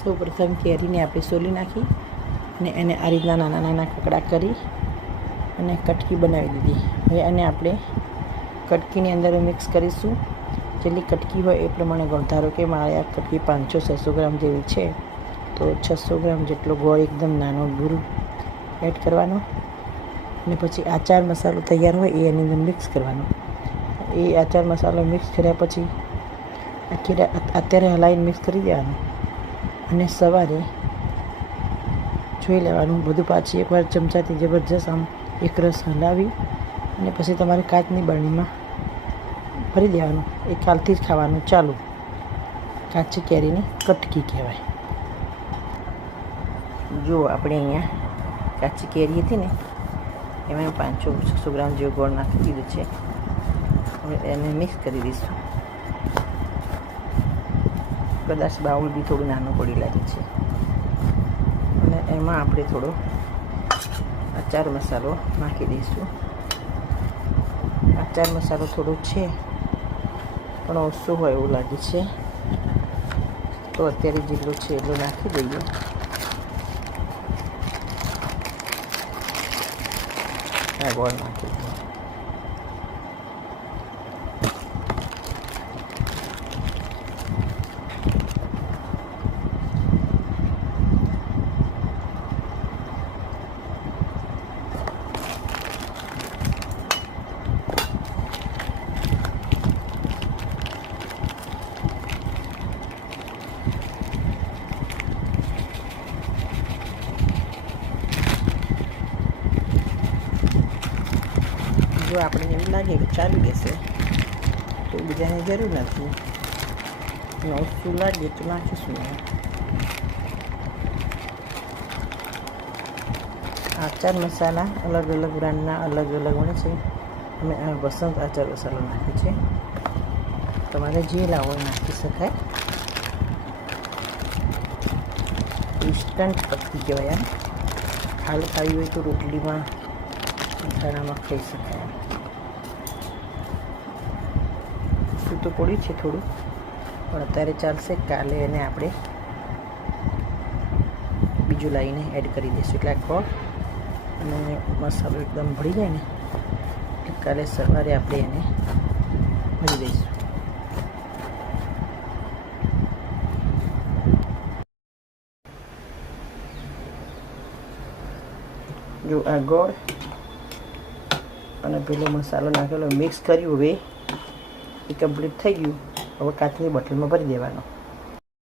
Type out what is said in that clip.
સૌ પ્રથમ કેરીને આપણે સોલી નાખી અને એને આ રીતના નાના નાના કકડા કરી અને કટકી બનાવી દીધી. હવે આને આપણે કટકીની અંદર મિક્સ કરીશું. જેટલી કટકી હોય એ પ્રમાણે ગોળ. ધારો કે મારે આ કટકી 500-600 ગ્રામ જેવી છે, તો 600 ગ્રામ જેટલો ગોળ એકદમ નાનો દૂર એડ કરવાનો અને પછી આચાર મસાલો તૈયાર હોય એ એની અંદર મિક્સ કરવાનો. એ આચાર મસાલો મિક્સ કર્યા પછી અત્યારે હલાવીને મિક્સ કરી દેવાનું અને સવારે જોઈ લેવાનું બધું. પાછી એકવાર ચમચાથી જબરજસ્ત આમ એકરસ હલાવી અને પછી તમારે કાચની બરણીમાં ભરી દેવાનું. એ કાલથી જ ખાવાનું ચાલુ. કાચી કેરીની કટકી કહેવાય. જો આપણે અહીંયા કાચી કેરી હતી ને એમાં 500-600 ગ્રામ જેવો ગોળ નાખી દીધું છે. હવે એને મિક્સ કરી દઈશું. કદાચ બાઉલ બી થોડું નાનું પડી લાગે છે અને એમાં આપણે થોડો આચાર મસાલો નાખી દઈશું. આચાર મસાલો થોડો છે પણ ઓછો હોય એવું લાગે છે, તો અત્યારે જેટલો છે એટલો નાખી દઈએ. આ ગોળ નાખી દઈએ. જો આપણે એવું લાગે કે ચાલી જશે તો બીજાની જરૂર નથી. ઓછું લાગે તો નાખીશું. આચાર મસાલા અલગ અલગ બ્રાન્ડના અલગ અલગ મળે છે. અમે આ વસંત આચાર મસાલો નાખીએ છીએ. તમારે જે લાવો એ નાખી શકાય. ઇન્સ્ટન્ટ કટકી કહેવાય. હાલ ખાવી હોય તો રોટલીમાં અથાણામાં ખાઈ શકાય. શું તો પડ્યું છે થોડું, પણ અત્યારે ચાલશે. કાલે એને આપણે બીજું લાવીને એડ કરી દઈશું. એટલે ગોળ અને મસાલો એકદમ ભળી જાય ને એટલે કાલે સવારે આપણે એને ભરી દઈશું. જો આ ગોળ અને પેલો મસાલો નાખેલો મિક્સ કર્યું. હવે એ કમ્પ્લીટ થઈ ગયું. હવે કાચની બોટલમાં ભરી દેવાનો.